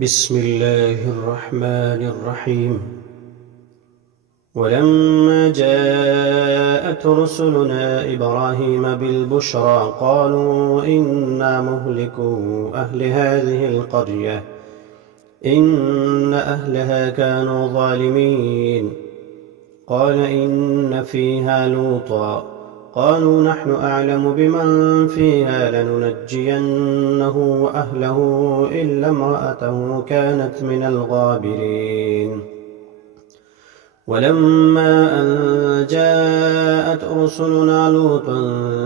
بسم الله الرحمن الرحيم. ولما جاءت رسلنا إبراهيم بالبشرى قالوا إنا مهلكو أهل هذه القرية إن أهلها كانوا ظالمين. قال إن فيها لوطا قالوا نحن أعلم بمن فيها لننجينه وأهله إلا امرأته كانت من الغابرين. ولما أن جاءت رسلنا لوطا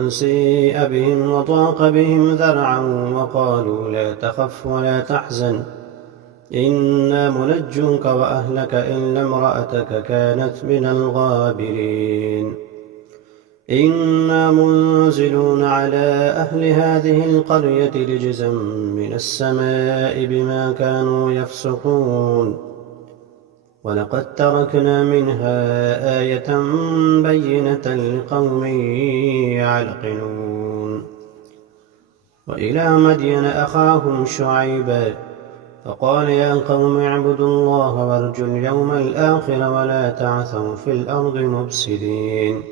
سيء بهم وضاق بهم ذرعا وقالوا لا تخف ولا تحزن إنا منجوك وأهلك إلا امرأتك كانت من الغابرين. إنا منزلون على أهل هذه القرية رجزا من السماء بما كانوا يفسقون. ولقد تركنا منها آية بينة لقوم يعقلون. وإلى مدين أخاهم شعيبا فقال يا قوم اعبدوا الله وارجوا اليوم الآخر ولا تعثوا في الأرض مفسدين.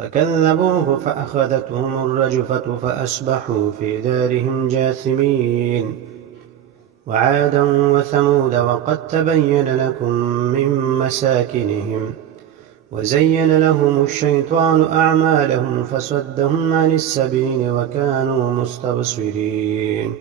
فكذبوه فأخذتهم الرجفة فأصبحوا في دارهم جاثمين. وعادا وثمود وقد تبين لكم من مساكنهم وزين لهم الشيطان أعمالهم فصدهم عن السبيل وكانوا مستبصرين.